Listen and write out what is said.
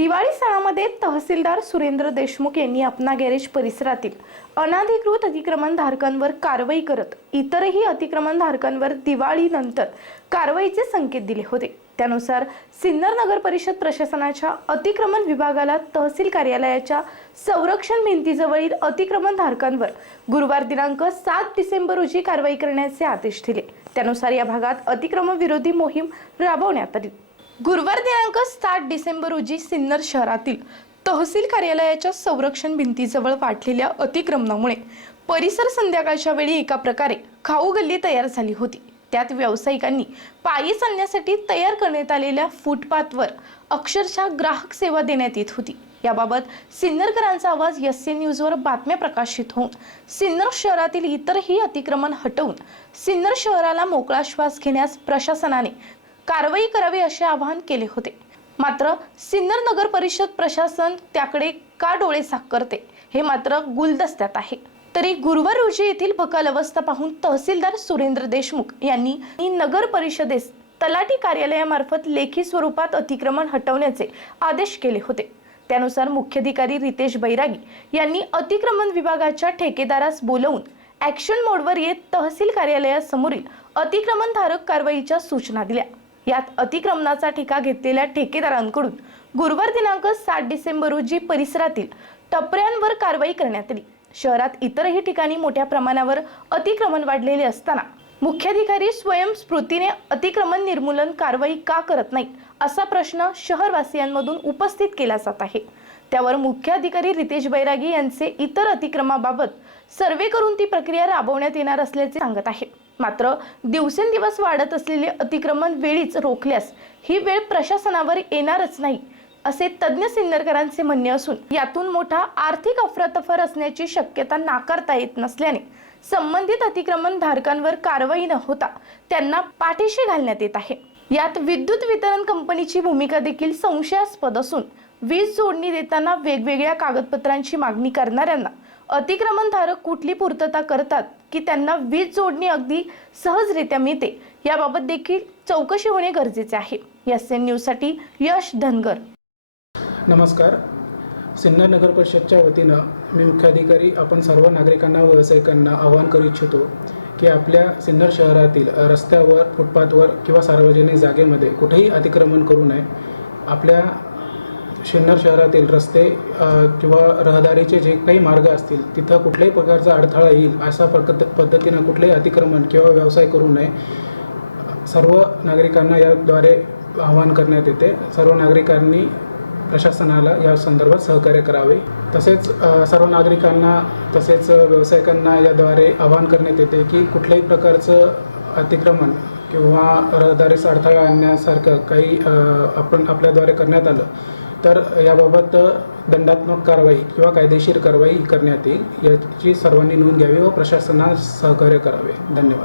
दिवाळी सणामध्ये तहसीलदार सुरेंद्र देशमुख यांनी अपना गॅरेज परिसरातील अनाधिकृत अतिक्रमण धारकांवर कारवाई करत इतरही अतिक्रमण धारकांवर दिवाळीनंतर कारवाईचे संकेत दिले होते. त्यानुसार सिन्नर नगर परिषद प्रशासनाच्या अतिक्रमण विभागाला तहसील कार्यालयाच्या संरक्षण भिंतीजवळील अतिक्रमण धारकांवर गुरुवार दिनांक सात डिसेंबर रोजी कारवाई करण्याचे आदेश दिले. त्यानुसार या भागात अतिक्रमण विरोधी मोहीम राबवण्यात आली. गुरुवार दिनांक सात डिसेंबर रोजी सिन्नर शहरातील तहसील कार्यालयाच्या संरक्षण भिंतीजवळ वाढलेल्या अतिक्रमणामुळे परिसर संध्याकाळच्या वेळी एका प्रकारे खाऊ गल्ली तयार झाली होती. त्यात व्यावसायिकांनी पायी चालण्यासाठी तयार करण्यात आलेल्या फुटपाथवर अक्षरशः ग्राहक सेवा देण्यात येत होती. याबाबत सिन्नरकरांचा आवाज एस सी न्यूजवर बातम्या प्रकाशित होऊन सिन्नर शहरातील इतरही अतिक्रमण हटवून सिन्नर शहराला मोकळा श्वास घेण्यास प्रशासनाने कारवाई करावी असे आवाहन केले होते. मात्र सिन्नर नगर परिषद प्रशासन त्याकडे का डोळे साकारते? हे मात्र गुलदस्त्यात आहे. तरी गुरुवार रोजी येथील बकाल अवस्था पाहून तहसीलदार सुरेंद्र देशमुख यांनी नगर परिषदेस तलाठी कार्यालयामार्फत लेखी स्वरूपात अतिक्रमण हटवण्याचे आदेश केले होते. त्यानुसार मुख्याधिकारी रितेश बैरागी यांनी अतिक्रमण विभागाच्या ठेकेदारास बोलवून ॲक्शन मोडवर येत तहसील कार्यालयासमोरील अतिक्रमणधारक कारवाईच्या सूचना दिल्या. यात अतिक्रमणाचा ठेका घेतलेल्या ठेकेदारांकडून गुरुवार दिनांक सात डिसेंबर रोजी परिसरातील टपऱ्यांवर कारवाई करण्यात आली. शहरात इतरही ठिकाणी मोठ्या प्रमाणावर अतिक्रमण वाढलेले असताना मुख्याधिकारी स्वयंस्फूर्तीने अतिक्रमण निर्मूलन कारवाई का करत नाही असा प्रश्न शहरवासियांमधून उपस्थित केला जात आहे. त्यावर मुख्याधिकारी रितेश बैरागी यांचे इतर अतिक्रमाबाबत सर्वे करून ती प्रक्रिया राबवण्यात येणार असल्याचे सांगत आहे. मात्र दिवसेंदिवस वाढत असलेले अतिक्रमण वेळीच रोखल्यास ही वेळ प्रशासनावर येणारच नाही असे तज्ज्ञ सिन्नरकरांचे म्हणणे असून यातून मोठा आर्थिक अफरातफर असण्याची शक्यता नाकारता येत नसल्याने संबंधित अतिक्रमण धारकांवर कारवाई न होता त्यांना पाठीशी घालण्यात येत आहे. यात विद्युत वितरण कंपनीची भूमिका देखील संशयास्पद असून वीज जोडणी देताना वेगवेगळ्या कागदपत्रांची मागणी करणाऱ्यांना अतिक्रमणधारक कुठली पूर्तता करतात की त्यांना वीज जोडणी अगदी सहजरित्या मिळते याबाबत देखील चौकशी होणे गरजेचे आहे. एस एन न्यूजसाठी यश धनगर. नमस्कार. सिन्नर नगर परिषदच्या वतीनं मी मुख्याधिकारी आपण सर्व नागरिकांना व्यावसायिकांना आवाहन करू इच्छितो की आपल्या सिन्नर शहरातील रस्त्यावर फुटपाथवर किंवा सार्वजनिक जागेमध्ये कुठेही अतिक्रमण करू नये. आपल्या सिन्नर शहरातील रस्ते किंवा रहदारीचे जे काही मार्ग असतील तिथं कुठल्याही प्रकारचा अडथळा येईल अशा पद्धत पद्धतीनं कुठलेही अतिक्रमण किंवा व्यवसाय करू नये. सर्व नागरिकांना याद्वारे आवाहन करण्यात येते. सर्व नागरिकांनी प्रशासनाला या संदर्भात सहकार्य करावे. तसेच सर्व नागरिकांना तसेच व्यावसायिकांना याद्वारे आवाहन करण्यात येते की कुठल्याही प्रकारचं अतिक्रमण किंवा रहदारीस अडथळा आणण्यासारखं काही आपण आपल्याद्वारे करण्यात आलं तर याबाबत दंडात्मक कारवाई किंवा कायदेशीर कारवाई करण्यात येईल याची सर्वांनी नोंद घ्यावी व प्रशासनास सहकार्य करावे. धन्यवाद.